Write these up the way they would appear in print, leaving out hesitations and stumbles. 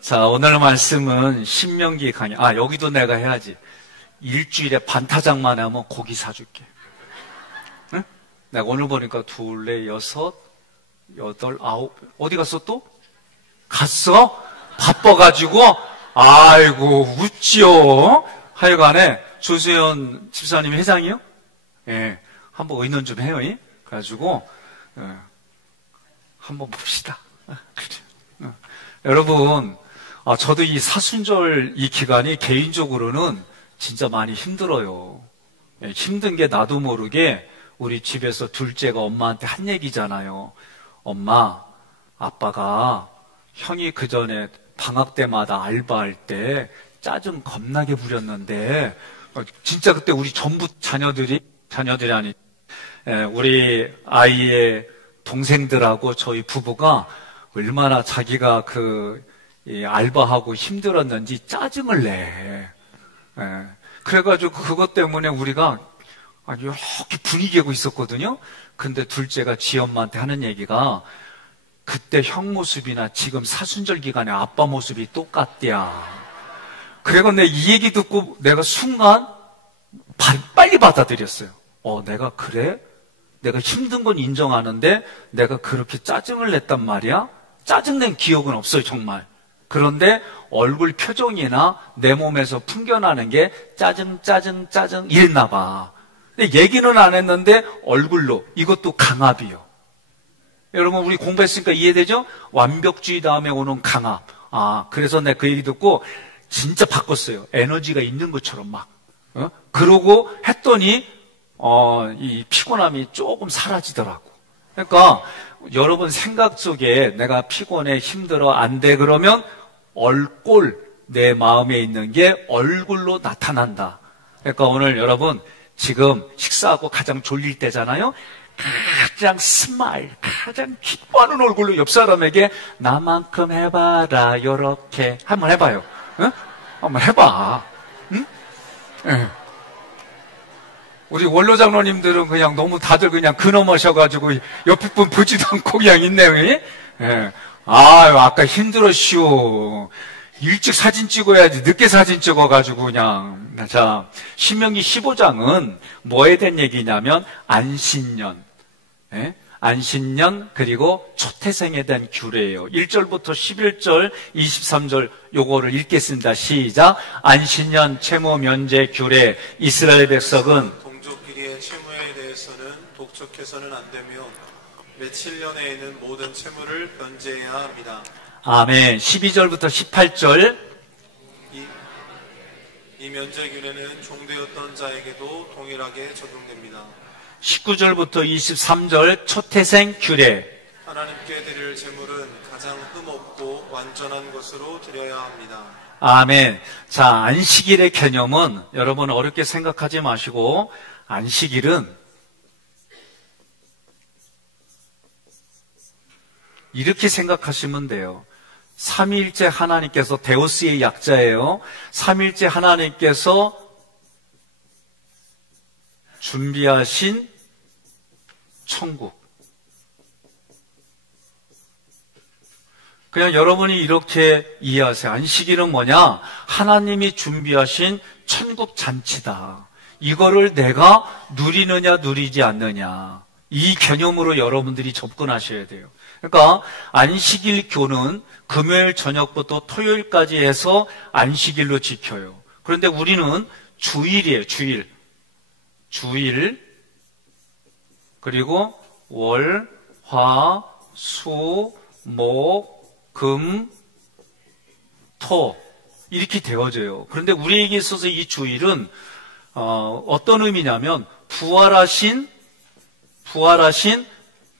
자, 오늘 말씀은 신명기 강의. 여기도 내가 해야지. 일주일에 반타작만 하면 고기 사줄게. 응? 내가 오늘 보니까 2, 4, 6, 8, 9. 어디 갔어 또? 갔어? 바빠가지고? 아이고, 웃지요? 하여간에, 조수연 집사님 회장이요? 예, 한번 의논 좀 해요. 그래가지고, 한번 봅시다. 그래. 여러분, 저도 이 사순절 이 기간이 개인적으로는 진짜 많이 힘들어요. 예, 힘든 게 나도 모르게 우리 집에서 둘째가 엄마한테 한 얘기잖아요. 엄마, 아빠가 형이 그 전에 방학 때마다 알바할 때 짜증 겁나게 부렸는데 진짜 그때 우리 전부 자녀들이 아니 우리 아이의 동생들하고 저희 부부가 얼마나 자기가 이 알바하고 힘들었는지 짜증을 내. 그래가지고 그것 때문에 우리가 아주 이렇게 분위기고 있었거든요. 근데 둘째가 지 엄마한테 하는 얘기가 그때 형 모습이나 지금 사순절 기간에 아빠 모습이 똑같대야. 그래서 내가 이 얘기 듣고 내가 순간 빨리 받아들였어요. 내가 그래? 내가 힘든 건 인정하는데 내가 그렇게 짜증을 냈단 말이야? 짜증낸 기억은 없어요, 정말. 그런데 얼굴 표정이나 내 몸에서 풍겨나는 게 짜증 이랬나 봐. 근데 얘기는 안 했는데 얼굴로. 이것도 강압이요. 여러분, 우리 공부했으니까 이해되죠? 완벽주의 다음에 오는 강압. 그래서 내가 그 얘기 듣고 진짜 바꿨어요. 에너지가 있는 것처럼 막. 그러고 했더니 이 피곤함이 조금 사라지더라고. 그러니까 여러분 생각 속에 내가 피곤해, 힘들어, 안 돼 그러면 내 마음에 있는 게 얼굴로 나타난다. 그러니까 오늘 여러분 지금 식사하고 가장 졸릴 때잖아요. 가장 스마일, 가장 기뻐하는 얼굴로 옆 사람에게 나만큼 해봐라, 요렇게 한번 해봐요. 응? 한번 해봐. 응? 응. 우리 원로 장로님들은 그냥 너무 다들 그냥 근엄하셔가지고 옆에 분 보지도 않고 그냥 있네요. 예. 아까 힘들었슈. 일찍 사진 찍어야지 늦게 사진 찍어가지고 그냥. 자, 신명기 15장은 뭐에 대한 얘기냐면 안신년. 예? 안신년 그리고 초태생에 대한 규례예요. 1절부터 11절, 23절 요거를 읽겠습니다. 시작. 안신년 채무 면제 규례. 이스라엘 백성은 동족끼리의 채무에 대해서는 독촉해서는 안 되며 며칠 년에는 모든 채무를 면제해야 합니다. 아멘. 12절부터 18절. 이 면제 규례는 종되었던 자에게도 동일하게 적용됩니다. 19절부터 23절 초태생 규례. 하나님께 드릴 제물은 가장 흠없고 완전한 것으로 드려야 합니다. 아멘. 자, 안식일의 개념은 여러분 어렵게 생각하지 마시고 안식일은 이렇게 생각하시면 돼요. 삼위일체 하나님께서 데우스의 약자예요. 삼위일체 하나님께서 준비하신 천국. 그냥 여러분이 이렇게 이해하세요. 안식일은 뭐냐? 하나님이 준비하신 천국 잔치다. 이거를 내가 누리느냐 누리지 않느냐. 이 개념으로 여러분들이 접근하셔야 돼요. 그러니까 안식일 교는 금요일 저녁부터 토요일까지 해서 안식일로 지켜요. 그런데 우리는 주일이에요. 주일 그리고 월, 화, 수, 목, 금, 토 이렇게 되어져요. 그런데 우리에게 있어서 이 주일은 어떤 의미냐면 부활하신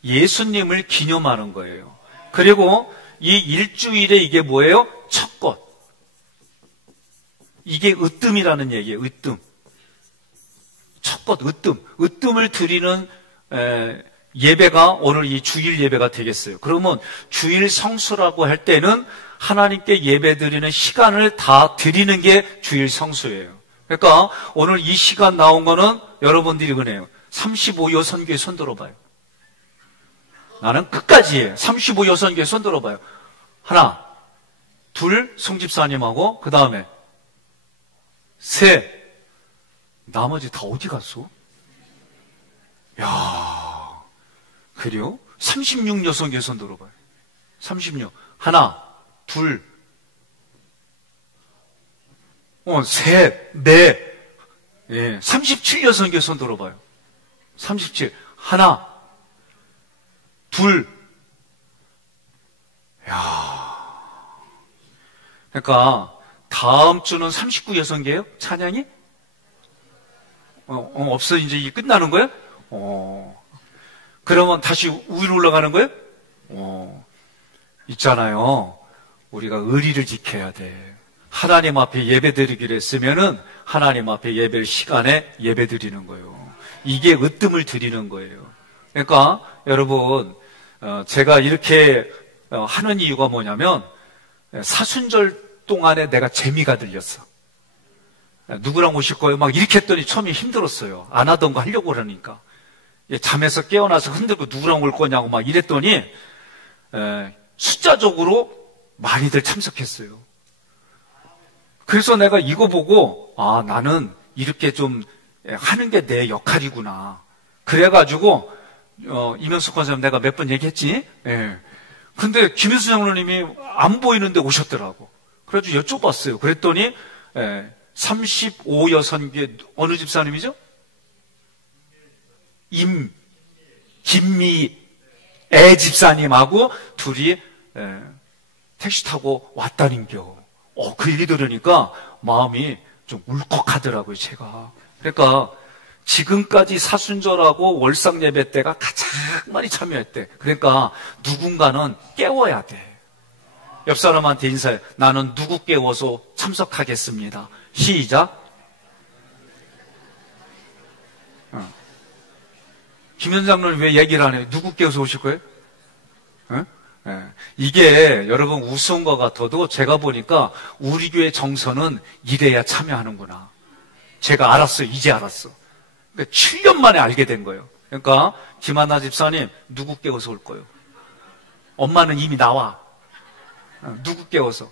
예수님을 기념하는 거예요. 그리고 이 일주일에 이게 뭐예요? 첫 것. 이게 으뜸이라는 얘기예요. 으뜸. 첫 것, 으뜸을 드리는 예배가 오늘 이 주일 예배가 되겠어요. 그러면 주일 성수라고 할 때는 하나님께 예배 드리는 시간을 다 드리는 게 주일 성수예요. 그러니까 오늘 이 시간 나온 거는 여러분들이 그래요. 35여 선교에 손 들어봐요. 나는 끝까지 해. 35여 선교에 손 들어봐요. 하나, 둘, 송집사님하고, 그 다음에, 셋. 나머지 다 어디 갔어? 야, 그래요? 36 여성의 손 들어봐요. 36. 하나, 둘, 셋, 넷. 예, 37 여성의 손 들어봐요. 37. 하나, 둘. 야. 그러니까 다음 주는 39 여성계예요? 찬양이? 없어. 이제 이게 끝나는 거예요? 그러면 다시 위로 올라가는 거예요? 있잖아요. 우리가 의리를 지켜야 돼. 하나님 앞에 예배 드리기로 했으면은 하나님 앞에 예배 시간에 예배 드리는 거예요. 이게 으뜸을 드리는 거예요. 그러니까 여러분, 제가 이렇게 하는 이유가 뭐냐면 사순절 동안에 내가 재미가 들렸어. 누구랑 오실 거예요? 막 이렇게 했더니 처음에 힘들었어요. 안 하던 거 하려고 그러니까. 잠에서 깨어나서 흔들고 누구랑 올 거냐고 막 이랬더니 숫자적으로 많이들 참석했어요. 그래서 내가 이거 보고 나는 이렇게 좀 하는 게 내 역할이구나. 그래가지고 이명숙 권사님 내가 몇 번 얘기했지? 예. 근데 김혜수 장로님이 안 보이는데 오셨더라고. 그래가지고 여쭤봤어요. 그랬더니 35 여선계 어느 집사님이죠? 김미애 집사님하고 둘이 택시 타고 왔다는겨. 그 얘기 들으니까 마음이 좀 울컥하더라고요, 제가. 그러니까 지금까지 사순절하고 월상 예배 때가 가장 많이 참여했대. 그러니까 누군가는 깨워야 돼. 옆 사람한테 인사해. 나는 누구 깨워서 참석하겠습니다. 시작. 김현 장로는 왜 얘기를 안 해요? 누구 깨워서 오실 거예요? 이게 여러분 우스운 것 같아도 제가 보니까 우리 교회 정서는 이래야 참여하는구나. 제가 알았어요. 이제 알았어. 그러니까 7년 만에 알게 된 거예요. 그러니까 김하나 집사님 누구 깨워서 올 거예요? 엄마는 이미 나와. 누구 깨워서?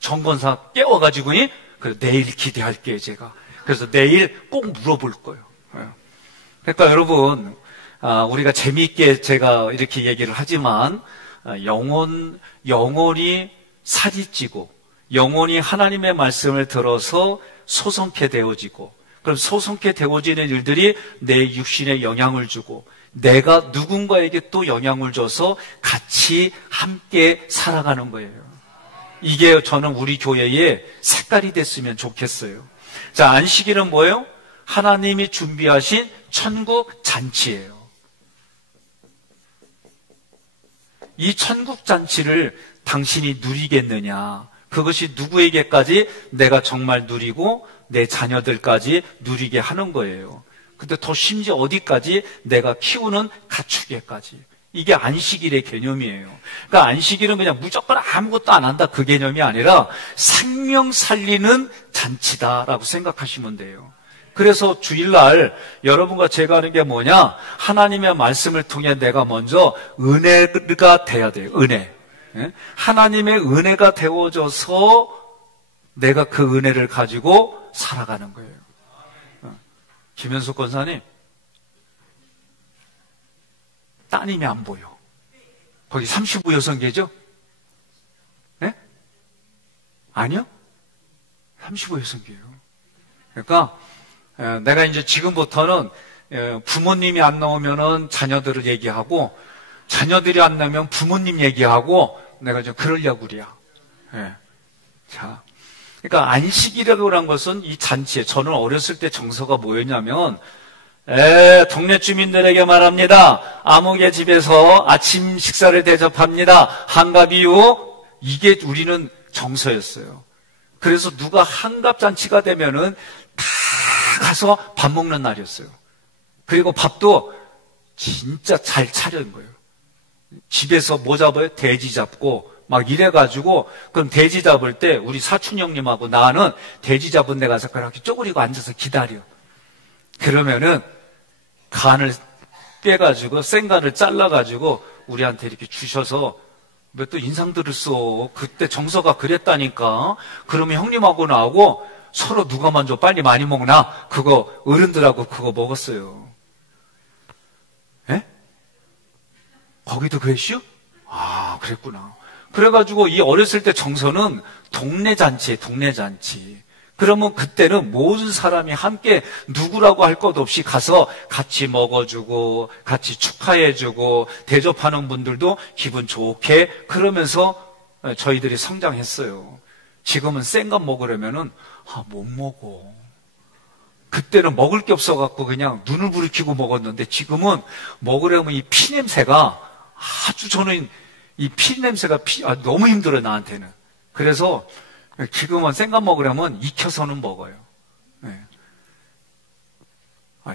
정권사 깨워가지고 그래서 내일 기대할게요, 제가. 그래서 내일 꼭 물어볼 거예요. 그러니까 여러분, 우리가 재미있게 제가 이렇게 얘기를 하지만 영혼이 살이 찌고 영혼이 하나님의 말씀을 들어서 소성케 되어지고, 그럼 소성케 되어지는 일들이 내 육신에 영향을 주고 내가 누군가에게 또 영향을 줘서 같이 함께 살아가는 거예요. 이게 저는 우리 교회의 색깔이 됐으면 좋겠어요. 자, 안식일은 뭐예요? 하나님이 준비하신 천국 잔치예요. 이 천국 잔치를 당신이 누리겠느냐? 그것이 누구에게까지 내가 정말 누리고 내 자녀들까지 누리게 하는 거예요. 근데 더 심지어 어디까지? 내가 키우는 가축에까지. 이게 안식일의 개념이에요. 그러니까 안식일은 그냥 무조건 아무것도 안 한다 그 개념이 아니라 생명 살리는 잔치다라고 생각하시면 돼요. 그래서 주일날 여러분과 제가 하는 게 뭐냐? 하나님의 말씀을 통해 내가 먼저 은혜가 돼야 돼요. 은혜. 하나님의 은혜가 되어져서 내가 그 은혜를 가지고 살아가는 거예요. 김현숙 권사님, 따님이 안 보여. 거기 35 여성계죠? 네? 아니요? 35 여성계예요. 그러니까 내가 이제 지금부터는 부모님이 안 나오면은 자녀들을 얘기하고, 자녀들이 안 나오면 부모님 얘기하고, 내가 좀 그러려고 그래요. 자, 그러니까 안식이라고 한 것은 이 잔치에, 저는 어렸을 때 정서가 뭐였냐면, 동네 주민들에게 말합니다. 아무개 집에서 아침 식사를 대접합니다. 한갑 이후, 이게 우리는 정서였어요. 그래서 누가 한갑잔치가 되면은 다 가서 밥 먹는 날이었어요. 그리고 밥도 진짜 잘 차린 거예요. 집에서 뭐 잡아요? 돼지 잡고 막 이래가지고, 그럼 돼지 잡을 때 우리 사촌 형님하고 나는 돼지 잡은 데 가서 그렇게 쪼그리고 앉아서 기다려. 그러면은 간을 빼가지고 생간을 잘라가지고 우리한테 이렇게 주셔서 왜 또 인상들을 써? 그때 정서가 그랬다니까. 그러면 형님하고 나하고 서로 누가 먼저 빨리 많이 먹나? 그거 어른들하고 그거 먹었어요. 예? 거기도 그랬슈? 아, 그랬구나. 그래가지고 이 어렸을 때 정서는 동네 잔치에 동네 잔치. 그러면 그때는 모든 사람이 함께 누구라고 할 것 없이 가서 같이 먹어주고 같이 축하해주고 대접하는 분들도 기분 좋게 그러면서 저희들이 성장했어요. 지금은 센 것 먹으려면은 못 먹어. 그때는 먹을 게 없어갖고 그냥 눈을 부리키고 먹었는데 지금은 먹으려면 이 피냄새가 아주 저는 이 피냄새가 너무 힘들어요, 나한테는. 그래서 지금은 생각 먹으려면 익혀서는 먹어요. 네.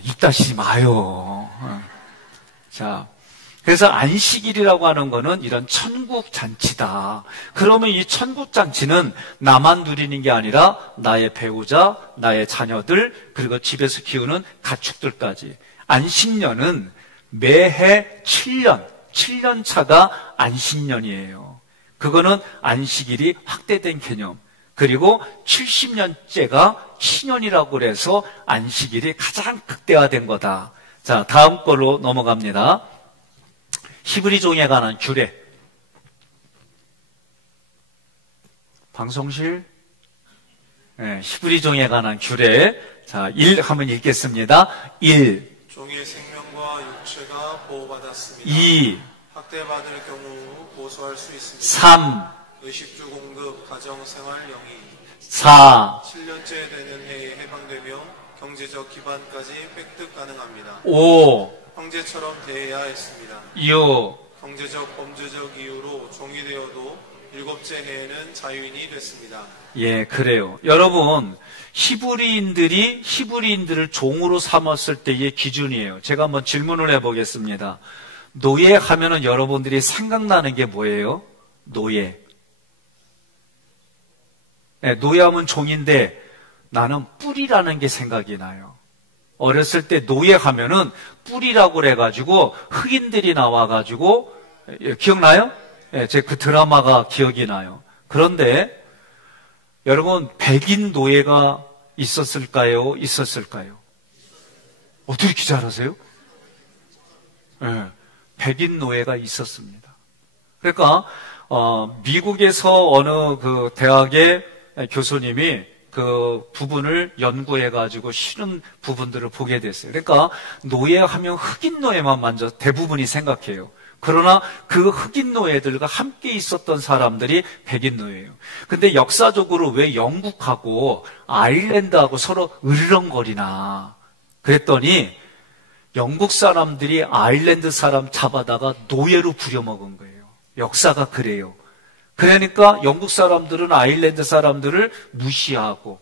입 다시지 마요. 자, 그래서 안식일이라고 하는 거는 이런 천국 잔치다. 그러면 이 천국 잔치는 나만 누리는 게 아니라 나의 배우자, 나의 자녀들, 그리고 집에서 키우는 가축들까지. 안식년은 매해 7년 차가 안식년이에요. 그거는 안식일이 확대된 개념. 그리고 70년째가 신년이라고 그래서 안식일이 가장 극대화된 거다. 자, 다음 걸로 넘어갑니다. 히브리종에 관한 규례. 방송실. 네, 히브리종에 관한 규례. 자, 1 한번 읽겠습니다. 1. 종의 생명과 육체가 보호받았습니다. 2. 학대받을 경우 고소할 수 있습니다. 3. 의식주 공급 가정생활 영위. 4. 7년째 되는 해에 해방되며 경제적 기반까지 획득 가능합니다. 5. 형제처럼 대해야 했습니다. 6. 경제적 범죄적 이유로 종이 되어도 7째 해에는 자유인이 됐습니다. 예, 그래요. 여러분, 히브리인들을 종으로 삼았을 때의 기준이에요. 제가 한번 질문을 해보겠습니다. 노예 하면은 여러분들이 생각나는 게 뭐예요? 노예. 네, 노예하면 종인데 나는 뿔이라는 게 생각이 나요. 어렸을 때 노예 하면은 뿔이라고 그래가지고 흑인들이 나와가지고 기억나요? 네, 제 그 드라마가 기억이 나요. 그런데 여러분 백인 노예가 있었을까요? 있었을까요? 어떻게 이렇게 잘하세요? 네, 백인 노예가 있었습니다. 그러니까 미국에서 어느 그 대학의 교수님이 그 부분을 연구해가지고 싫은 부분들을 보게 됐어요. 그러니까 노예하면 흑인 노예만 먼저 대부분이 생각해요. 그러나 그 흑인 노예들과 함께 있었던 사람들이 백인 노예예요. 근데 역사적으로 왜 영국하고 아일랜드하고 서로 으르렁거리나 그랬더니 영국 사람들이 아일랜드 사람 잡아다가 노예로 부려먹은 거예요. 역사가 그래요. 그러니까 영국 사람들은 아일랜드 사람들을 무시하고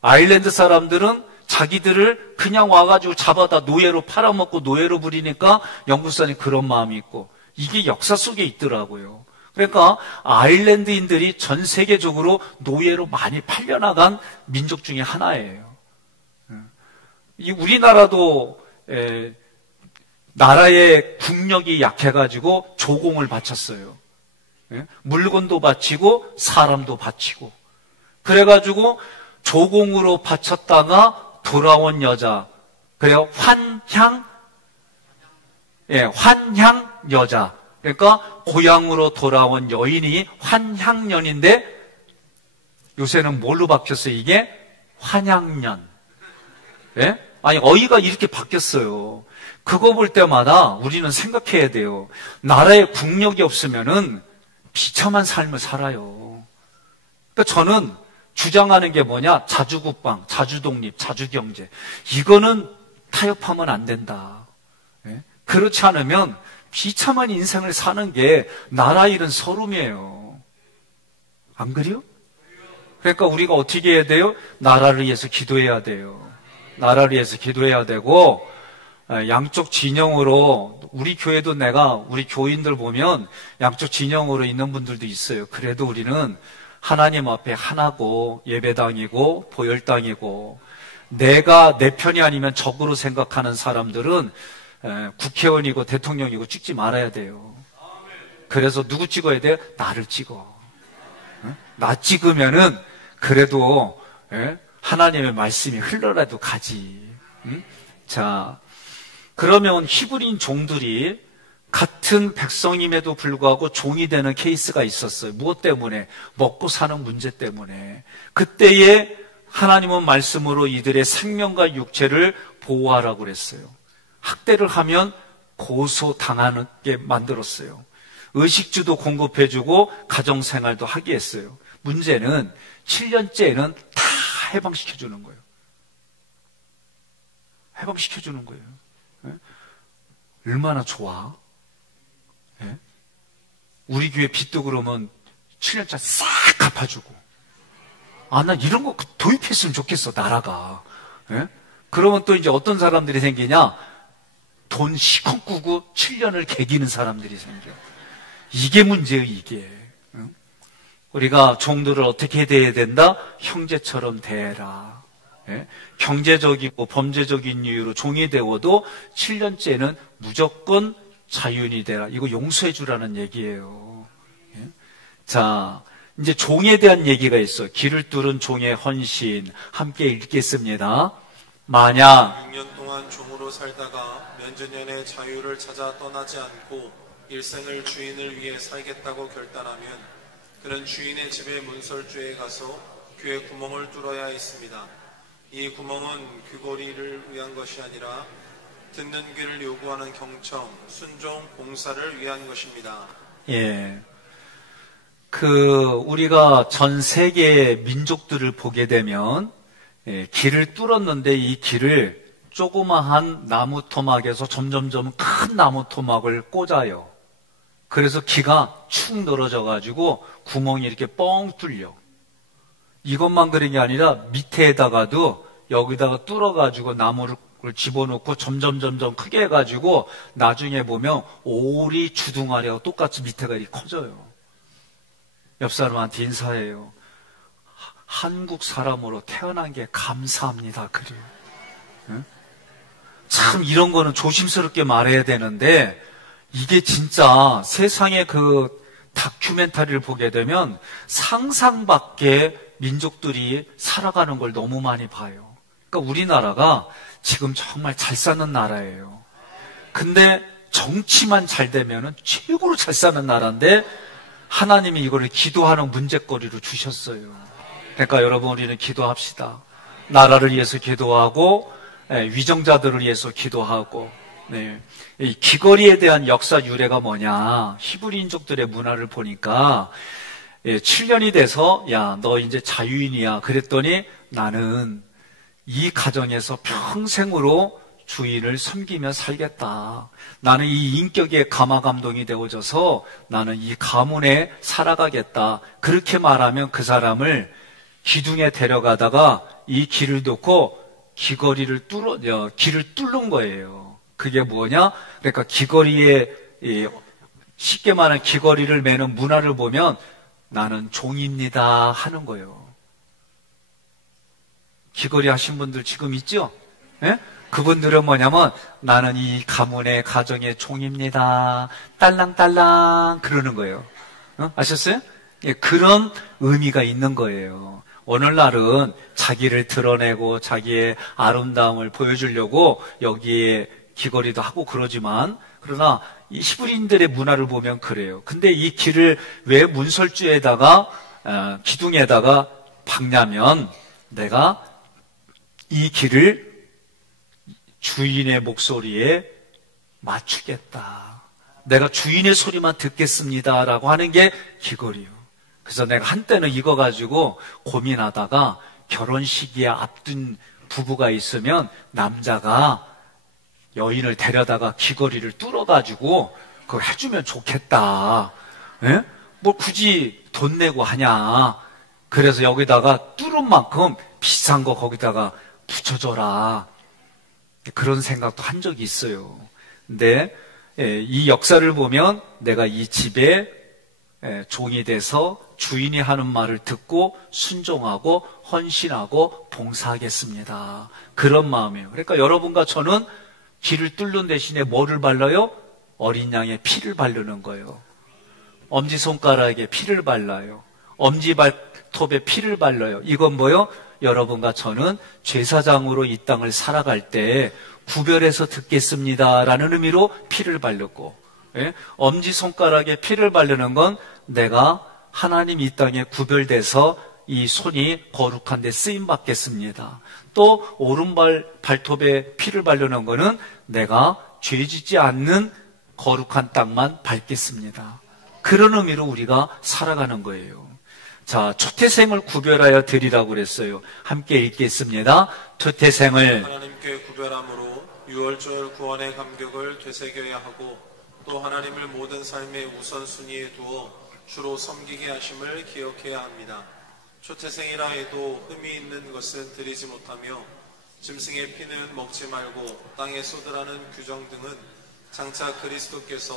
아일랜드 사람들은 자기들을 그냥 와가지고 잡아다 노예로 팔아먹고 노예로 부리니까 영국 사람이 그런 마음이 있고 이게 역사 속에 있더라고요. 그러니까 아일랜드인들이 전 세계적으로 노예로 많이 팔려나간 민족 중에 하나예요. 이 우리나라도 나라의 국력이 약해가지고 조공을 바쳤어요. 물건도 바치고 사람도 바치고 그래가지고 조공으로 바쳤다가 돌아온 여자 그래요 환향 여자 그러니까 고향으로 돌아온 여인이 환향년인데 요새는 뭘로 바뀌었어요? 이게 환양년. 아니 어휘가 이렇게 바뀌었어요. 그거 볼 때마다 우리는 생각해야 돼요. 나라의 국력이 없으면은 비참한 삶을 살아요. 그러니까 저는 주장하는 게 뭐냐? 자주국방, 자주독립, 자주경제. 이거는 타협하면 안 된다. 그렇지 않으면 비참한 인생을 사는 게 나라 일은 서름이에요. 안 그래요? 그러니까 우리가 어떻게 해야 돼요? 나라를 위해서 기도해야 돼요. 나라를 위해서 기도해야 되고 양쪽 진영으로 우리 교회도 우리 교인들 보면 양쪽 진영으로 있는 분들도 있어요. 그래도 우리는 하나님 앞에 하나고 예배당이고 보혈당이고 내가 내 편이 아니면 적으로 생각하는 사람들은 국회의원이고 대통령이고 찍지 말아야 돼요. 그래서 누구 찍어야 돼요? 나를 찍어. 나 찍으면은 그래도 하나님의 말씀이 흘러라도 가지. 자, 그러면 히브리인 종들이 같은 백성임에도 불구하고 종이 되는 케이스가 있었어요. 무엇 때문에? 먹고 사는 문제 때문에. 그때에 하나님은 말씀으로 이들의 생명과 육체를 보호하라고 그랬어요. 학대를 하면 고소당하게 만들었어요. 의식주도 공급해주고 가정생활도 하게 했어요. 문제는 7년째에는 다 해방시켜주는 거예요. 해방시켜주는 거예요. 얼마나 좋아? 우리 교회 빚도 그러면 7년째 싹 갚아주고. 아, 나 이런 거 도입했으면 좋겠어, 나라가. 그러면 또 이제 어떤 사람들이 생기냐? 돈 시커 꾸고 7년을 개기는 사람들이 생겨. 이게 문제예요, 이게. 우리가 종들을 어떻게 대해야 된다? 형제처럼 대해라. 경제적이고 범죄적인 이유로 종이 되어도 7년째는 무조건 자유인이 되라. 이거 용서해 주라는 얘기예요. 자, 이제 종에 대한 얘기가 있어. 길을 뚫은 종의 헌신. 함께 읽겠습니다. 만약 6년 동안 종으로 살다가 면전년의 자유를 찾아 떠나지 않고 일생을 주인을 위해 살겠다고 결단하면 그는 주인의 집의 문설주에 가서 귀에 구멍을 뚫어야 했습니다. 이 구멍은 귀걸이를 위한 것이 아니라 듣는 귀를 요구하는 경청, 순종, 봉사를 위한 것입니다. 예. 우리가 전 세계 민족들을 보게 되면, 길을 뚫었는데 이 길을 조그마한 나무 토막에서 점점점 큰 나무 토막을 꽂아요. 그래서 기가 축 늘어져가지고 구멍이 이렇게 뻥 뚫려. 이것만 그런 게 아니라 밑에다가도 여기다가 뚫어가지고 나무를 집어넣고 점점 크게 해가지고 나중에 보면 오리 주둥아리하고 똑같이 밑에가 이렇게 커져요. 옆 사람한테 인사해요. 한국 사람으로 태어난 게 감사합니다. 그래요. 응? 참 이런 거는 조심스럽게 말해야 되는데 이게 진짜 세상의 다큐멘터리를 보게 되면 상상 밖의 민족들이 살아가는 걸 너무 많이 봐요. 그러니까 우리나라가 지금 정말 잘 사는 나라예요. 근데 정치만 잘 되면은 최고로 잘 사는 나라인데 하나님이 이거를 기도하는 문제거리로 주셨어요. 그러니까 여러분 우리는 기도합시다. 나라를 위해서 기도하고 위정자들을 위해서 기도하고. 이 귀걸이에 대한 역사 유래가 뭐냐? 히브리인족들의 문화를 보니까 7년이 돼서 야, 너 이제 자유인이야. 그랬더니 나는 이 가정에서 평생으로 주인을 섬기며 살겠다. 나는 이 인격의 감화감동이 되어져서 나는 이 가문에 살아가겠다. 그렇게 말하면 그 사람을 기둥에 데려가다가 이 길을 놓고 길을 뚫는 거예요. 그게 뭐냐? 그러니까 귀걸이에 쉽게 말하는 귀걸이를 매는 문화를 보면 나는 종입니다 하는 거예요. 귀걸이 하신 분들 지금 있죠? 그분들은 뭐냐면 나는 이 가문의 가정의 종입니다. 딸랑딸랑 그러는 거예요. 아셨어요? 그런 의미가 있는 거예요. 오늘날은 자기를 드러내고 자기의 아름다움을 보여주려고 여기에 귀걸이도 하고 그러지만 그러나 이 히브리인들의 문화를 보면 그래요. 근데 이 길을 왜 문설주에다가 기둥에다가 박냐면 내가 이 길을 주인의 목소리에 맞추겠다. 내가 주인의 소리만 듣겠습니다라고 하는 게 귀걸이요. 그래서 내가 한때는 이거 가지고 고민하다가 결혼식에 앞둔 부부가 있으면 남자가 여인을 데려다가 귀걸이를 뚫어가지고 그거 해주면 좋겠다. 뭐 굳이 돈 내고 하냐. 그래서 여기다가 뚫은 만큼 비싼 거 거기다가 붙여줘라. 그런 생각도 한 적이 있어요. 근데 이 역사를 보면 내가 이 집에 종이 돼서 주인이 하는 말을 듣고 순종하고 헌신하고 봉사하겠습니다. 그런 마음이에요. 그러니까 여러분과 저는 길을 뚫는 대신에 뭐를 발라요? 어린 양의 피를 바르는 거예요. 엄지손가락에 피를 발라요. 엄지발톱에 피를 발라요. 이건 뭐요? 여러분과 저는 제사장으로 이 땅을 살아갈 때 구별해서 듣겠습니다라는 의미로 피를 바르고, 예? 엄지손가락에 피를 바르는 건 내가 하나님 이 땅에 구별돼서 이 손이 거룩한 데 쓰임 받겠습니다. 또 오른발 발톱에 피를 바르는 거는 내가 죄 짓지 않는 거룩한 땅만 밟겠습니다. 그런 의미로 우리가 살아가는 거예요. 자, 초태생을 구별하여 드리라고 그랬어요. 함께 읽겠습니다. 초태생을 하나님께 구별함으로 유월절 구원의 감격을 되새겨야 하고 또 하나님을 모든 삶의 우선순위에 두어 주로 섬기게 하심을 기억해야 합니다. 초태생이라 해도 흠이 있는 것은 드리지 못하며 짐승의 피는 먹지 말고 땅에 쏟으라는 규정 등은 장차 그리스도께서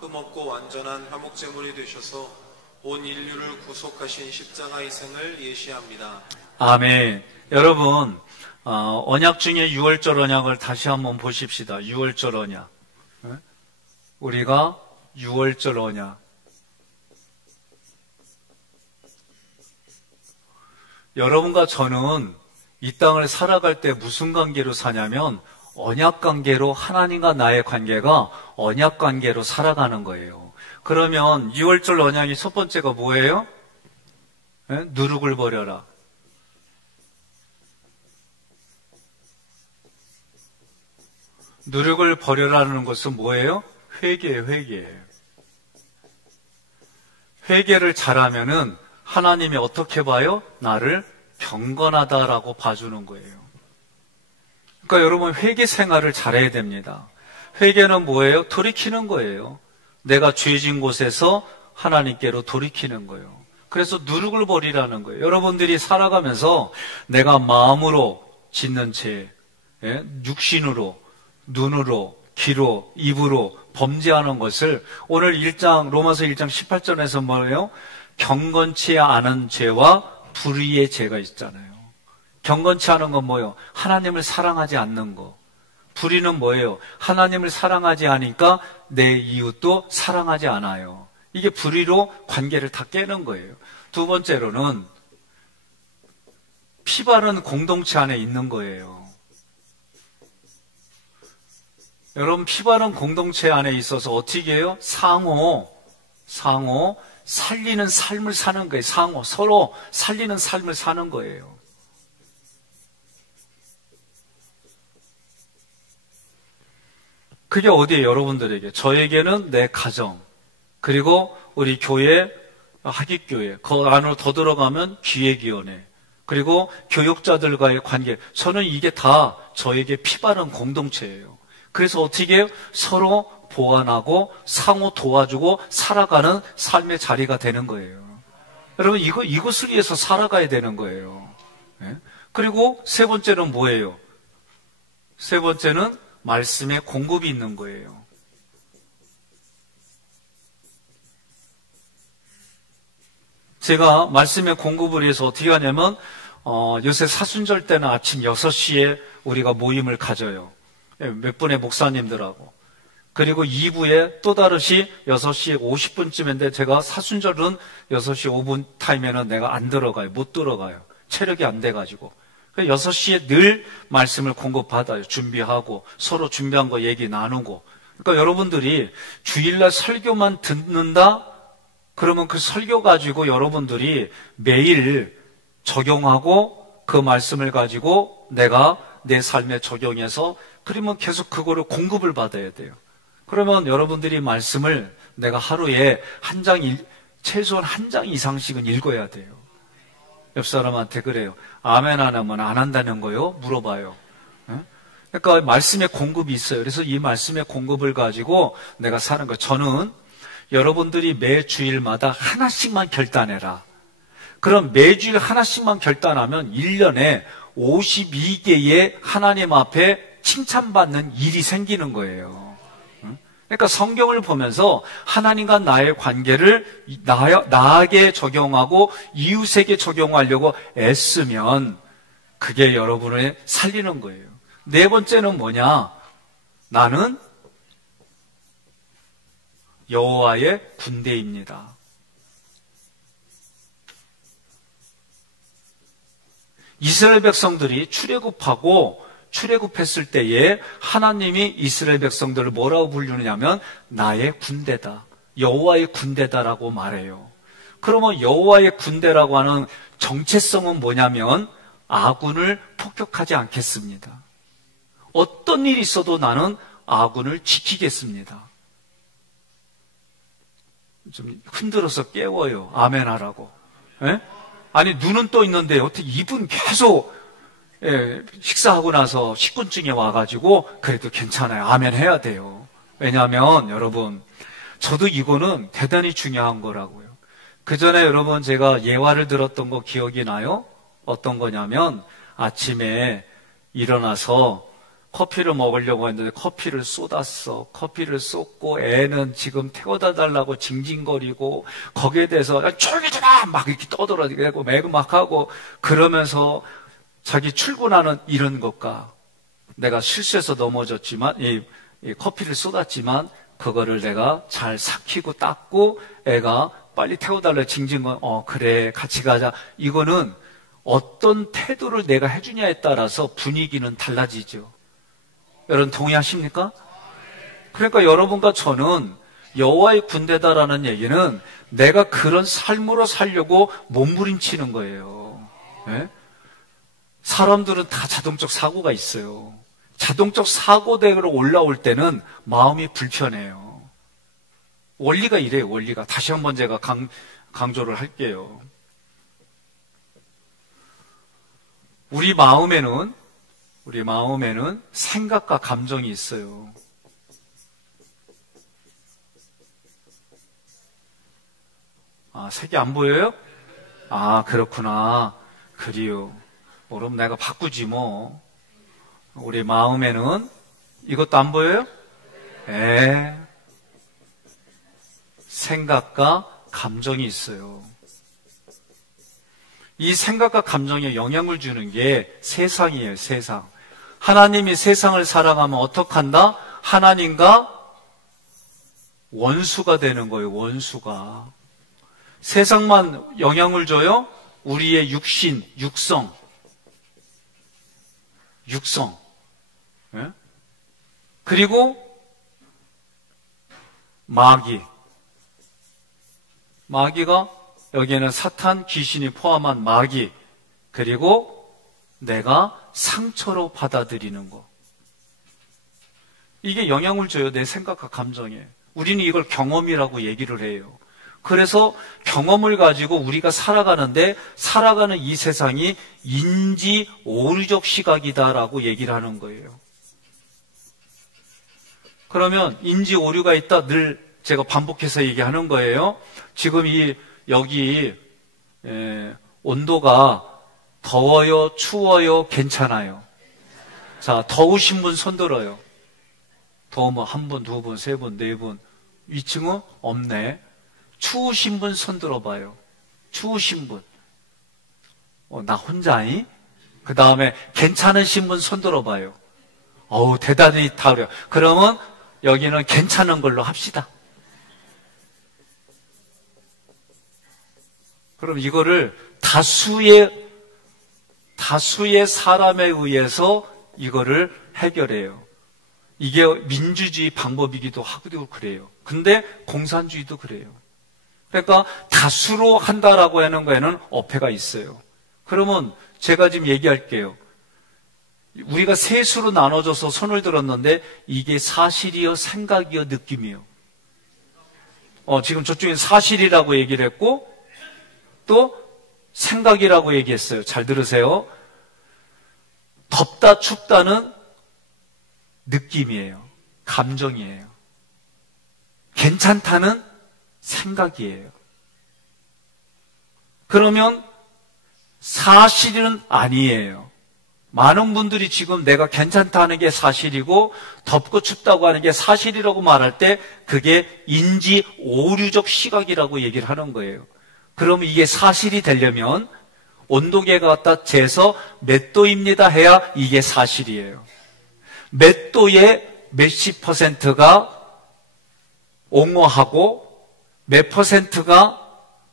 흠없고 완전한 화목제물이 되셔서 온 인류를 구속하신 십자가 희생을 예시합니다. 아멘. 여러분, 언약 중에 유월절 언약을 다시 한번 보십시다. 유월절 언약. 우리가 유월절 언약. 여러분과 저는 이 땅을 살아갈 때 무슨 관계로 사냐면 언약 관계로, 하나님과 나의 관계가 언약 관계로 살아가는 거예요. 그러면 유월절 언약의 첫 번째가 뭐예요? 누룩을 버려라. 누룩을 버려라는 것은 뭐예요? 회개예요, 회개. 회개를 잘하면은 하나님이 어떻게 봐요? 나를 경건하다라고 봐주는 거예요. 그러니까 여러분 회개 생활을 잘해야 됩니다. 회개는 뭐예요? 돌이키는 거예요. 내가 죄진 곳에서 하나님께로 돌이키는 거예요. 그래서 누룩을 버리라는 거예요. 여러분들이 살아가면서 내가 마음으로 짓는 죄, 육신으로, 눈으로, 귀로, 입으로 범죄하는 것을 오늘 로마서 1장 18절에서 뭐예요? 경건치 않은 죄와 불의의 죄가 있잖아요. 경건치 않은 건 뭐예요? 하나님을 사랑하지 않는 거. 불의는 뭐예요? 하나님을 사랑하지 않으니까 내 이웃도 사랑하지 않아요. 이게 불의로 관계를 다 깨는 거예요. 두 번째로는 피바른 공동체 안에 있는 거예요. 여러분 피바른 공동체 안에 있어서 어떻게 해요? 상호 살리는 삶을 사는 거예요. 서로 살리는 삶을 사는 거예요. 그게 어디에요? 여러분들에게. 저에게는 내 가정, 그리고 우리 교회, 학위교회, 그 안으로 더 들어가면 기획위원회, 그리고 교육자들과의 관계. 저는 이게 다 저에게 피바른 공동체예요. 그래서 어떻게 해요? 서로 보완하고 상호 도와주고 살아가는 삶의 자리가 되는 거예요. 여러분 이것을 위해서 살아가야 되는 거예요. 네? 그리고 세 번째는 뭐예요? 세 번째는 말씀의 공급이 있는 거예요. 제가 말씀의 공급을 위해서 어떻게 하냐면 요새 사순절 때는 아침 6시에 우리가 모임을 가져요. 몇 분의 목사님들하고. 그리고 2부에 또 다르시 6시 50분쯤인데 제가 사순절은 6시 5분 타임에는 내가 안 들어가요. 못 들어가요. 체력이 안 돼가지고. 6시에 늘 말씀을 공급받아요. 준비하고 서로 준비한 거 얘기 나누고. 그러니까 여러분들이 주일날 설교만 듣는다? 그러면 그 설교 가지고 여러분들이 매일 적용하고 그 말씀을 가지고 내가 내 삶에 적용해서 그러면 계속 그거를 공급을 받아야 돼요. 그러면 여러분들이 말씀을 내가 하루에 최소한 한 장 이상씩은 읽어야 돼요. 옆 사람한테 그래요. 아멘 안 하면 안 한다는 거요? 물어봐요. 그러니까 말씀의 공급이 있어요. 그래서 이 말씀의 공급을 가지고 내가 사는 거예요. 저는 여러분들이 매 주일마다 하나씩만 결단해라. 그럼 매주일 하나씩만 결단하면 1년에 52개의 하나님 앞에 칭찬받는 일이 생기는 거예요. 그러니까 성경을 보면서 하나님과 나의 관계를 나에게 적용하고 이웃에게 적용하려고 애쓰면 그게 여러분을 살리는 거예요. 네 번째는 뭐냐? 나는 여호와의 군대입니다. 이스라엘 백성들이 출애굽했을 때에 하나님이 이스라엘 백성들을 뭐라고 부르느냐면 나의 군대다, 여호와의 군대다라고 말해요. 그러면 여호와의 군대라고 하는 정체성은 뭐냐면 아군을 폭격하지 않겠습니다. 어떤 일이 있어도 나는 아군을 지키겠습니다. 좀 흔들어서 깨워요. 아멘 하라고. 예? 아니 눈은 떠 있는데 어떻게 입은 계속 식사하고 나서 식곤증에 와가지고 그래도 괜찮아요. 아멘 해야 돼요. 왜냐하면 여러분 저도 이거는 대단히 중요한 거라고요. 그 전에 여러분 제가 예화를 들었던 거 기억이 나요? 어떤 거냐면 아침에 일어나서 커피를 먹으려고 했는데 커피를 쏟았어. 커피를 쏟고 애는 지금 태워다 달라고 징징거리고 거기에 대해서 조용히 좀 해! 막 이렇게 떠들어대고 매그 막 하고 그러면서 자기 출근하는 이런 것과 내가 실수해서 넘어졌지만 이 커피를 쏟았지만 그거를 내가 잘 삭히고 닦고 애가 빨리 태워달라 징징거 그래 같이 가자. 이거는 어떤 태도를 내가 해주냐에 따라서 분위기는 달라지죠. 여러분 동의하십니까? 그러니까 여러분과 저는 여호와의 군대다라는 얘기는 내가 그런 삶으로 살려고 몸부림치는 거예요. 네? 사람들은 다 자동적 사고가 있어요. 자동적 사고대로 올라올 때는 마음이 불편해요. 원리가 이래요. 원리가. 다시 한번 제가 강조를 할게요. 우리 마음에는 생각과 감정이 있어요. 아, 색이 안 보여요? 아, 그렇구나. 그래요. 그럼 내가 바꾸지 뭐. 우리 마음에는 이것도 안 보여요? 생각과 감정이 있어요. 이 생각과 감정에 영향을 주는 게 세상이에요, 세상. 하나님이 세상을 사랑하면 어떡한다? 하나님과 원수가 되는 거예요, 원수가. 세상만 영향을 줘요? 우리의 육신, 육성. 예? 그리고 마귀가 여기에는 사탄, 귀신이 포함한 마귀, 그리고 내가 상처로 받아들이는 거. 이게 영향을 줘요, 내 생각과 감정에. 우리는 이걸 경험이라고 얘기를 해요. 그래서 경험을 가지고 우리가 살아가는데 살아가는 이 세상이 인지 오류적 시각이다라고 얘기를 하는 거예요. 그러면 인지 오류가 있다 늘 제가 반복해서 얘기하는 거예요. 지금 여기 온도가 더워요, 추워요, 괜찮아요. 자, 더우신 분 손 들어요. 더우면 한 분, 두 분, 세 분, 네 분. 위층은 없네. 추우신 분 손 들어봐요. 추우신 분. 나 혼자니? 그 다음에 괜찮으신 분 손 들어봐요. 대단히 다르요. 그러면 여기는 괜찮은 걸로 합시다. 그럼 이거를 다수의 사람에 의해서 이거를 해결해요. 이게 민주주의 방법이기도 하고 그래요. 근데 공산주의도 그래요. 그러니까 다수로 한다라고 하는 거에는 어폐가 있어요. 그러면 제가 지금 얘기할게요. 우리가 셋으로 나눠져서 손을 들었는데 이게 사실이요, 생각이요, 느낌이요. 지금 저쪽엔 사실이라고 얘기를 했고 또 생각이라고 얘기했어요. 잘 들으세요. 덥다, 춥다는 느낌이에요. 감정이에요. 괜찮다는 생각이에요. 그러면 사실은 아니에요. 많은 분들이 지금 내가 괜찮다는 게 사실이고 덥고 춥다고 하는 게 사실이라고 말할 때 그게 인지 오류적 시각이라고 얘기를 하는 거예요. 그러면 이게 사실이 되려면 온도계가 갖다 재서 몇 도입니다 해야 이게 사실이에요. 몇 도에 몇십 %가 옹호하고 몇 %가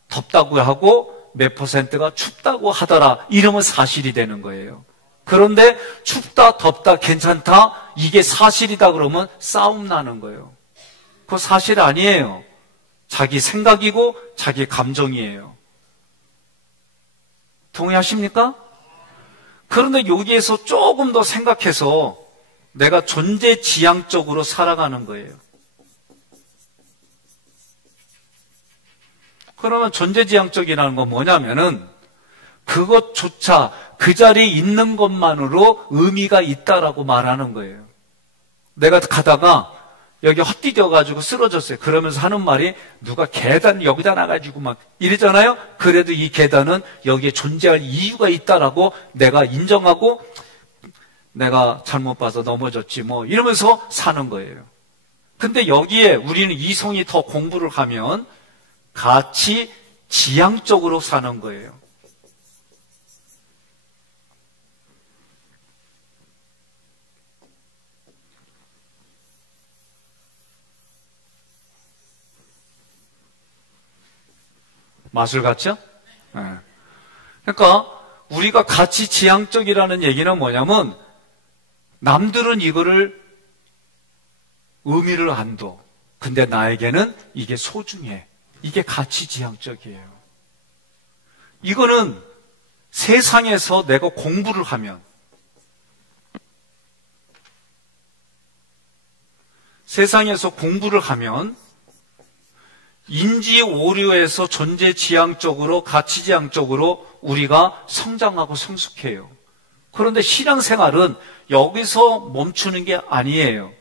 덥다고 하고 몇 %가 춥다고 하더라. 이러면 사실이 되는 거예요. 그런데 춥다, 덥다, 괜찮다, 이게 사실이다 그러면 싸움 나는 거예요. 그거 사실 아니에요. 자기 생각이고 자기 감정이에요. 동의하십니까? 그런데 여기에서 조금 더 생각해서 내가 존재지향적으로 살아가는 거예요. 그러면 존재지향적이라는 건 뭐냐면은 그것조차 그 자리에 있는 것만으로 의미가 있다라고 말하는 거예요. 내가 가다가 여기 헛디뎌가지고 쓰러졌어요. 그러면서 하는 말이 누가 계단 여기다 놔가지고 막 이러잖아요. 그래도 이 계단은 여기에 존재할 이유가 있다라고 내가 인정하고 내가 잘못 봐서 넘어졌지 뭐 이러면서 사는 거예요. 근데 여기에 우리는 이성이 더 공부를 하면 같이 지향적으로 사는 거예요. 마술 같죠? 네. 그러니까 우리가 가치 지향적이라는 얘기는 뭐냐면 남들은 이거를 의미를 안 둬. 근데 나에게는 이게 소중해. 이게 가치 지향적이에요. 이거는 세상에서 내가 공부를 하면 인지 오류에서 존재 지향적으로 가치 지향적으로 우리가 성장하고 성숙해요. 그런데 신앙생활은 여기서 멈추는 게 아니에요.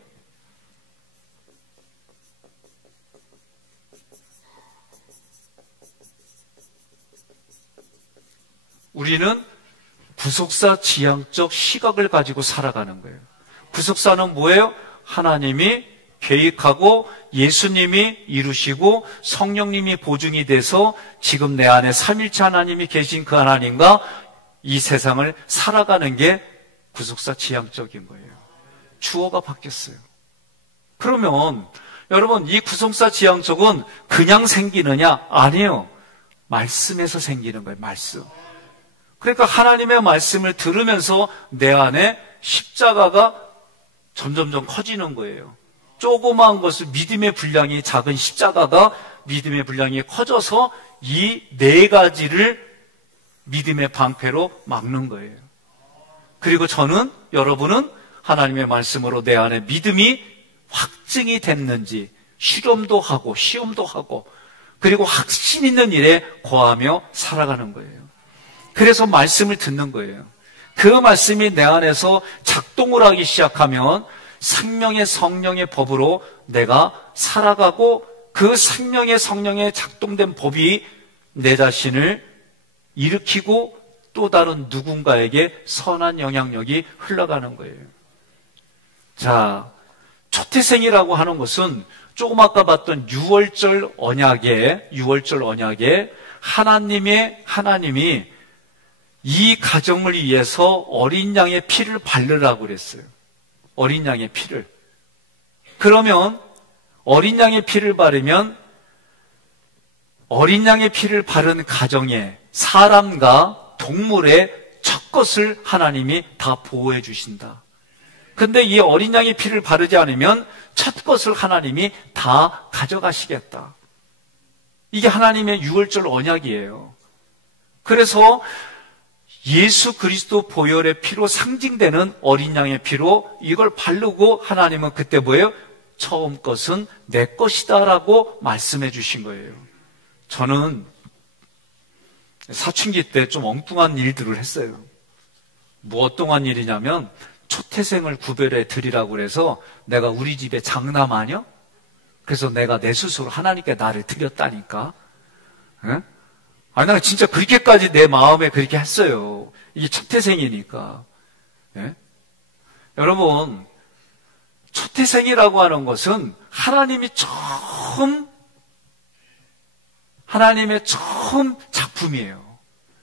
우리는 구속사 지향적 시각을 가지고 살아가는 거예요. 구속사는 뭐예요? 하나님이 계획하고 예수님이 이루시고 성령님이 보증이 돼서 지금 내 안에 삼일체 하나님이 계신 그 하나님과 이 세상을 살아가는 게 구속사 지향적인 거예요. 주어가 바뀌었어요. 그러면 여러분 이 구속사 지향적은 그냥 생기느냐? 아니에요. 말씀에서 생기는 거예요. 말씀. 그러니까 하나님의 말씀을 들으면서 내 안에 십자가가 점점점 커지는 거예요. 조그마한 것을 믿음의 분량이 작은 십자가가 믿음의 분량이 커져서 이 네 가지를 믿음의 방패로 막는 거예요. 그리고 저는 여러분은 하나님의 말씀으로 내 안에 믿음이 확증이 됐는지 실험도 하고 시험도 하고 그리고 확신 있는 일에 거하며 살아가는 거예요. 그래서 말씀을 듣는 거예요. 그 말씀이 내 안에서 작동을 하기 시작하면 생명의 성령의 법으로 내가 살아가고 그 생명의 성령의 작동된 법이 내 자신을 일으키고 또 다른 누군가에게 선한 영향력이 흘러가는 거예요. 자, 초태생이라고 하는 것은 조금 아까 봤던 유월절 언약에 하나님이 이 가정을 위해서 어린 양의 피를 바르라고 그랬어요. 어린 양의 피를. 그러면 어린 양의 피를 바르면 어린 양의 피를 바른 가정에 사람과 동물의 첫 것을 하나님이 다 보호해 주신다. 근데 이 어린 양의 피를 바르지 않으면 첫 것을 하나님이 다 가져가시겠다. 이게 하나님의 유월절 언약이에요. 그래서 예수 그리스도 보혈의 피로 상징되는 어린 양의 피로 이걸 바르고 하나님은 그때 뭐예요? 처음 것은 내 것이다라고 말씀해 주신 거예요. 저는 사춘기 때 좀 엉뚱한 일들을 했어요. 뭐 어떠한 일이냐면 초태생을 구별해 드리라고 그래서 내가 우리 집에 장남하녀? 그래서 내가 내 스스로 하나님께 나를 드렸다니까. 응? 아니, 나 진짜 그렇게까지 내 마음에 그렇게 했어요. 이게 초태생이니까. 예? 여러분, 초태생이라고 하는 것은 하나님의 처음 작품이에요.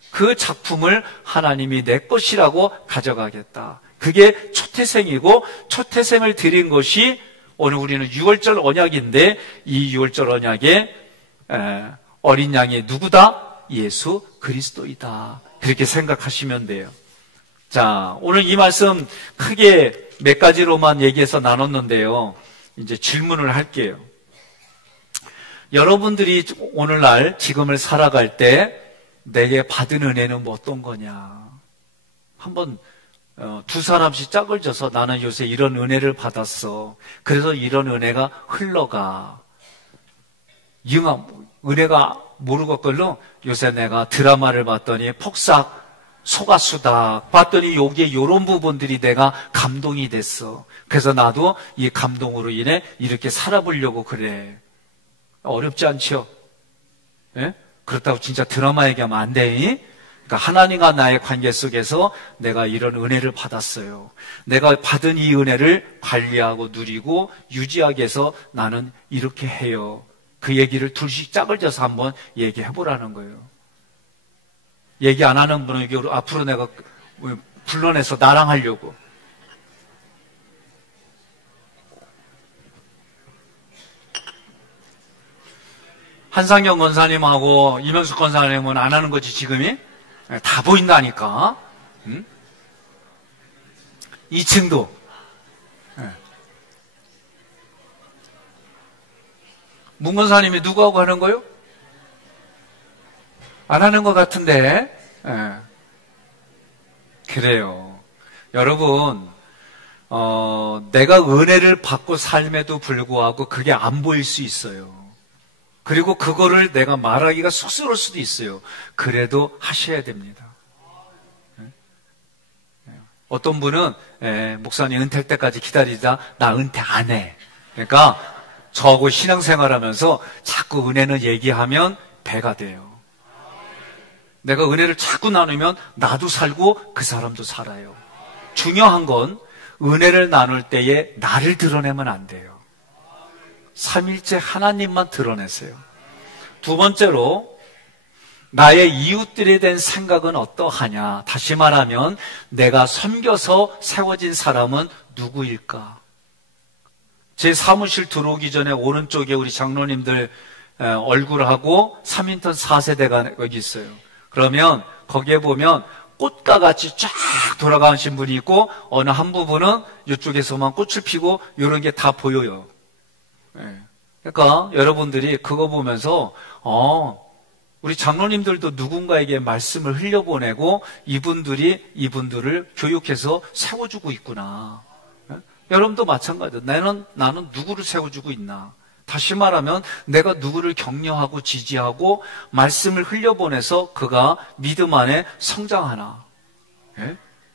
그 작품을 하나님이 내 것이라고 가져가겠다. 그게 초태생이고, 초태생을 드린 것이 오늘 우리는 유월절 언약인데, 이 유월절 언약에 어린 양이 누구다? 예수 그리스도이다. 그렇게 생각하시면 돼요. 자, 오늘 이 말씀 크게 몇 가지로만 얘기해서 나눴는데요. 이제 질문을 할게요. 여러분들이 오늘날 지금을 살아갈 때 내게 받은 은혜는 뭐 어떤 거냐? 한번 두 사람씩 짝을 져서 나는 요새 이런 은혜를 받았어. 그래서 이런 은혜가 흘러가. 은혜가 모르겠걸로 요새 내가 드라마를 봤더니 폭삭 소가수다 봤더니 여기에 이런 부분들이 내가 감동이 됐어. 그래서 나도 이 감동으로 인해 이렇게 살아보려고 그래. 어렵지 않죠? 예? 그렇다고 진짜 드라마 얘기하면 안 돼. 그러니까 하나님과 나의 관계 속에서 내가 이런 은혜를 받았어요. 내가 받은 이 은혜를 관리하고 누리고 유지하기 위해서 나는 이렇게 해요. 그 얘기를 둘씩 짝을 져서 한번 얘기해 보라는 거예요. 얘기 안 하는 분은 여기 앞으로 내가 불러내서 나랑 하려고. 한상경 권사님하고 이명숙 권사님은 안 하는 거지 지금이? 다 보인다니까. 응? 2층도. 문 권사님이 누구하고 하는 거요? 안 하는 것 같은데. 그래요. 여러분, 내가 은혜를 받고 삶에도 불구하고 그게 안 보일 수 있어요. 그리고 그거를 내가 말하기가 쑥스러울 수도 있어요. 그래도 하셔야 됩니다. 어떤 분은 목사님 은퇴할 때까지 기다리자 나 은퇴 안 해. 그러니까 저하고 신앙생활하면서 자꾸 은혜는 얘기하면 배가 돼요. 내가 은혜를 자꾸 나누면 나도 살고 그 사람도 살아요. 중요한 건 은혜를 나눌 때에 나를 드러내면 안 돼요. 삼일째 하나님만 드러내세요. 두 번째로 나의 이웃들에 대한 생각은 어떠하냐. 다시 말하면 내가 섬겨서 세워진 사람은 누구일까? 제 사무실 들어오기 전에 오른쪽에 우리 장로님들 얼굴하고 3인턴 4세대가 여기 있어요. 그러면 거기에 보면 꽃과 같이 쫙 돌아가신 분이 있고 어느 한 부분은 이쪽에서만 꽃을 피고 이런 게 다 보여요. 그러니까 여러분들이 그거 보면서 우리 장로님들도 누군가에게 말씀을 흘려보내고 이분들을 교육해서 세워주고 있구나. 여러분도 마찬가지예요. 나는 누구를 세워주고 있나. 다시 말하면 내가 누구를 격려하고 지지하고 말씀을 흘려보내서 그가 믿음 안에 성장하나.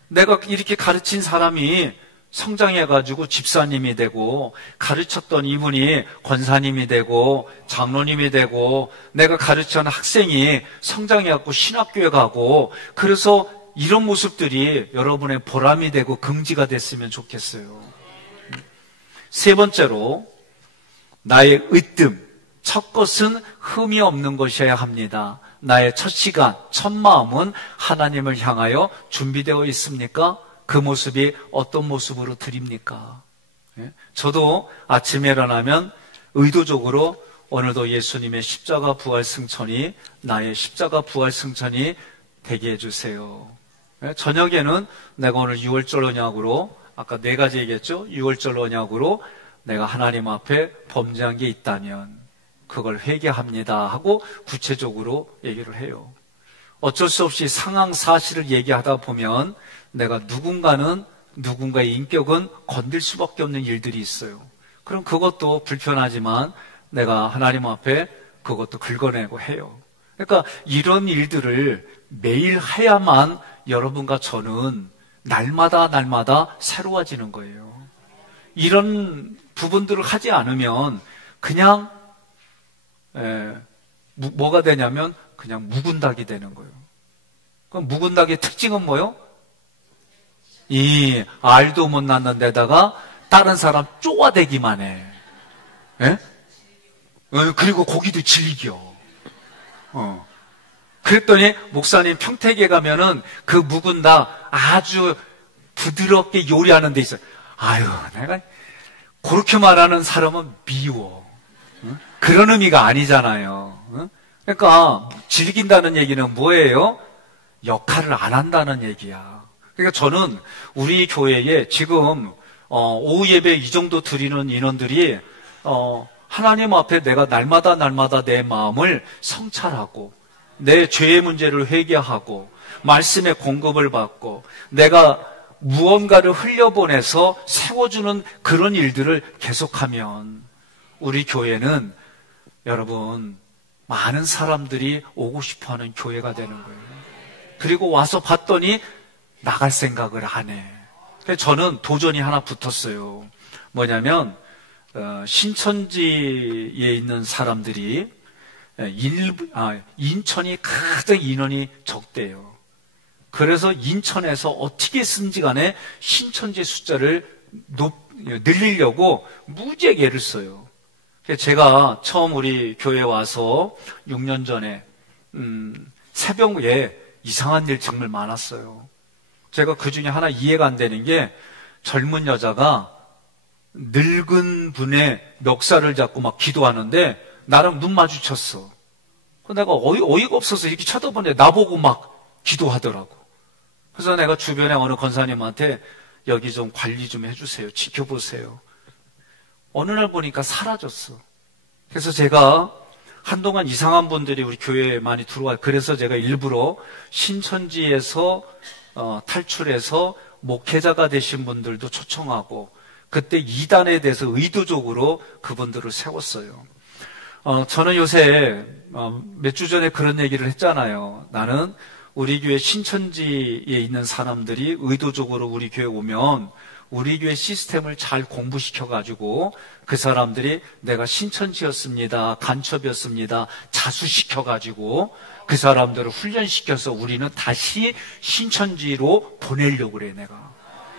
내가 이렇게 가르친 사람이 성장해가지고 집사님이 되고 가르쳤던 이분이 권사님이 되고 장로님이 되고 내가 가르쳤던 학생이 성장해갖고 신학교에 가고 그래서 이런 모습들이 여러분의 보람이 되고 긍지가 됐으면 좋겠어요. 세 번째로 나의 으뜸, 첫 것은 흠이 없는 것이어야 합니다. 나의 첫 시간, 첫 마음은 하나님을 향하여 준비되어 있습니까? 그 모습이 어떤 모습으로 드립니까? 저도 아침에 일어나면 의도적으로 오늘도 예수님의 십자가 부활 승천이 나의 십자가 부활 승천이 되게 해주세요. 저녁에는 내가 오늘 6월절 언약으로 아까 4가지 얘기했죠? 6월절 언약으로 내가 하나님 앞에 범죄한 게 있다면 그걸 회개합니다 하고 구체적으로 얘기를 해요. 어쩔 수 없이 상황 사실을 얘기하다 보면 내가 누군가의 인격은 건들 수밖에 없는 일들이 있어요. 그럼 그것도 불편하지만 내가 하나님 앞에 그것도 긁어내고 해요. 그러니까 이런 일들을 매일 해야만 여러분과 저는 날마다 새로워지는 거예요. 이런 부분들을 하지 않으면 그냥 뭐가 되냐면 그냥 묵은 닭이 되는 거예요. 그럼 묵은 닭의 특징은 뭐요? 이 알도 못 낳는 데다가 다른 사람 쪼아대기만 해. 그리고 고기도 질겨. 그랬더니 목사님 평택에 가면은 그 묵은 닭 아주 부드럽게 요리하는 데 있어요. 아유, 내가 그렇게 말하는 사람은 미워. 그런 의미가 아니잖아요. 그러니까 즐긴다는 얘기는 뭐예요? 역할을 안 한다는 얘기야. 그러니까 저는 우리 교회에 지금 오후 예배 이 정도 드리는 인원들이 하나님 앞에 내가 날마다 내 마음을 성찰하고 내 죄의 문제를 회개하고 말씀의 공급을 받고 내가 무언가를 흘려보내서 세워주는 그런 일들을 계속하면 우리 교회는 여러분 많은 사람들이 오고 싶어하는 교회가 되는 거예요. 그리고 와서 봤더니 나갈 생각을 안 해. 그래서 저는 도전이 하나 붙었어요. 뭐냐면 신천지에 있는 사람들이 인천이 가장 인원이 적대요. 그래서 인천에서 어떻게든지 간에 신천지 숫자를 늘리려고 무지하게 애를 써요. 제가 처음 우리 교회 와서 6년 전에 새벽에 이상한 일 정말 많았어요. 제가 그 중에 하나 이해가 안 되는 게 젊은 여자가 늙은 분의 멱살을 잡고 막 기도하는데 나랑 눈 마주쳤어. 내가 어이가 없어서 이렇게 쳐다보는데 나보고 막 기도하더라고. 그래서 내가 주변에 어느 권사님한테 여기 좀 관리 좀 해주세요. 지켜보세요. 어느 날 보니까 사라졌어. 그래서 제가 한동안 이상한 분들이 우리 교회에 많이 들어와요. 그래서 제가 일부러 신천지에서 탈출해서 목회자가 되신 분들도 초청하고 그때 이단에 대해서 의도적으로 그분들을 세웠어요. 저는 요새 몇 주 전에 그런 얘기를 했잖아요. 나는 우리 교회 신천지에 있는 사람들이 의도적으로 우리 교회 오면 우리 교회 시스템을 잘 공부시켜가지고 그 사람들이 내가 신천지였습니다, 간첩이었습니다, 자수시켜가지고 그 사람들을 훈련시켜서 우리는 다시 신천지로 보내려고 그래, 내가.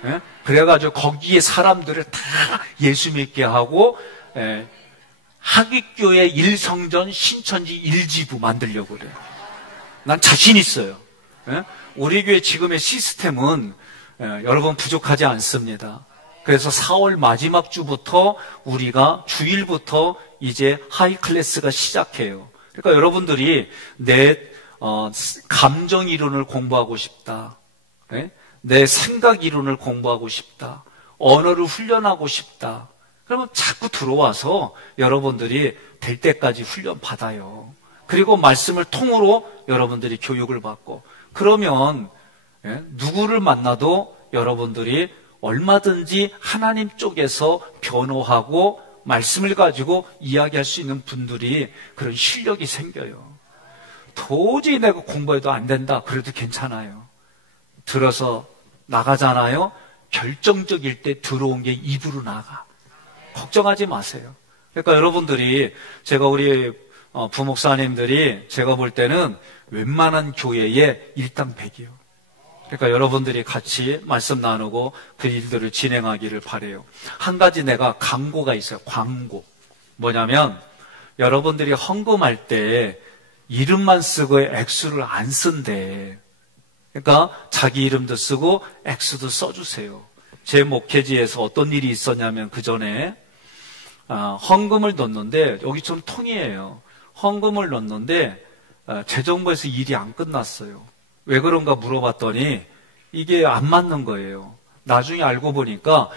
예? 그래가지고 거기에 사람들을 다 예수 믿게 하고, 하객교회 1성전 신천지 1지부 만들려고 그래. 난 자신 있어요. 예? 우리 교회 지금의 시스템은 여러분 부족하지 않습니다. 그래서 4월 마지막 주부터 우리가 주일부터 이제 하이 클래스가 시작해요. 그러니까 여러분들이 내 감정 이론을 공부하고 싶다. 네? 내 생각 이론을 공부하고 싶다. 언어를 훈련하고 싶다. 그러면 자꾸 들어와서 여러분들이 될 때까지 훈련 받아요. 그리고 말씀을 통으로 여러분들이 교육을 받고 그러면 누구를 만나도 여러분들이 얼마든지 하나님 쪽에서 변호하고 말씀을 가지고 이야기할 수 있는 분들이 그런 실력이 생겨요. 도저히 내가 공부해도 안 된다. 그래도 괜찮아요. 들어서 나가잖아요. 결정적일 때 들어온 게 입으로 나가. 걱정하지 마세요. 그러니까 여러분들이 제가 우리 부목사님들이 제가 볼 때는 웬만한 교회의 일당백이요. 그러니까 여러분들이 같이 말씀 나누고 그 일들을 진행하기를 바라요. 한 가지 내가 광고가 있어요. 광고. 뭐냐면 여러분들이 헌금할 때 이름만 쓰고 액수를 안 쓴대. 그러니까 자기 이름도 쓰고 액수도 써주세요. 제 목회지에서 어떤 일이 있었냐면 그 전에 헌금을 넣었는데 여기 좀 통이에요. 헌금을 넣었는데 재정부에서 일이 안 끝났어요. 왜 그런가 물어봤더니 이게 안 맞는 거예요. 나중에 알고 보니까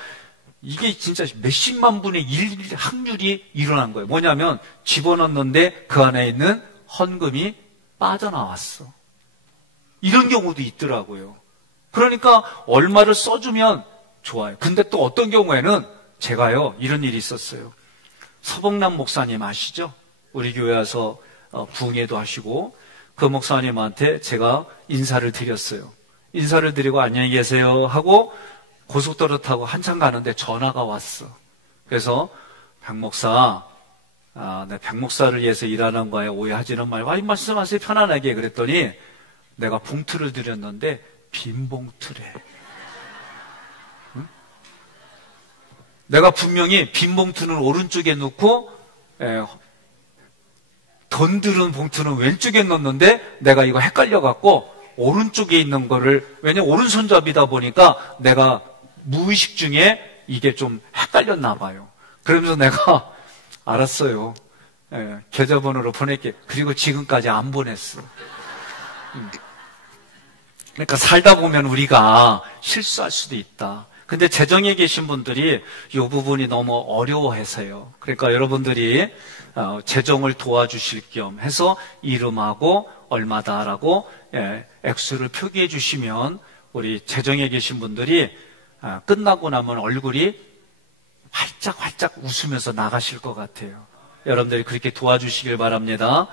이게 진짜 몇십만 분의 1 확률이 일어난 거예요. 뭐냐면 집어넣었는데 그 안에 있는 헌금이 빠져나왔어. 이런 경우도 있더라고요. 그러니까 얼마를 써주면 좋아요. 근데 또 어떤 경우에는 제가요 이런 일이 있었어요. 서복남 목사님 아시죠? 우리 교회 와서 부흥회도 하시고 그 목사님한테 제가 인사를 드렸어요. 인사를 드리고 안녕히 계세요 하고 고속도로 타고 한참 가는데 전화가 왔어. 그래서 박 목사, 내 박 목사를 위해서 일하는 거에 오해하지는 말고 말씀하세요 편안하게. 그랬더니 내가 봉투를 드렸는데 빈 봉투래. 응? 내가 분명히 빈 봉투는 오른쪽에 넣고 돈 들은 봉투는 왼쪽에 넣었는데 내가 이거 헷갈려갖고 오른쪽에 있는 거를, 왜냐면 오른손잡이다 보니까 내가 무의식 중에 이게 좀 헷갈렸나 봐요. 그러면서 내가 알았어요. 계좌번호로 보낼게. 그리고 지금까지 안 보냈어. 그러니까 살다 보면 우리가 실수할 수도 있다. 근데 재정에 계신 분들이 이 부분이 너무 어려워해서요. 그러니까 여러분들이 재정을 도와주실 겸 해서 이름하고 얼마다라고 액수를 표기해 주시면 우리 재정에 계신 분들이 끝나고 나면 얼굴이 활짝활짝 웃으면서 나가실 것 같아요. 여러분들이 그렇게 도와주시길 바랍니다.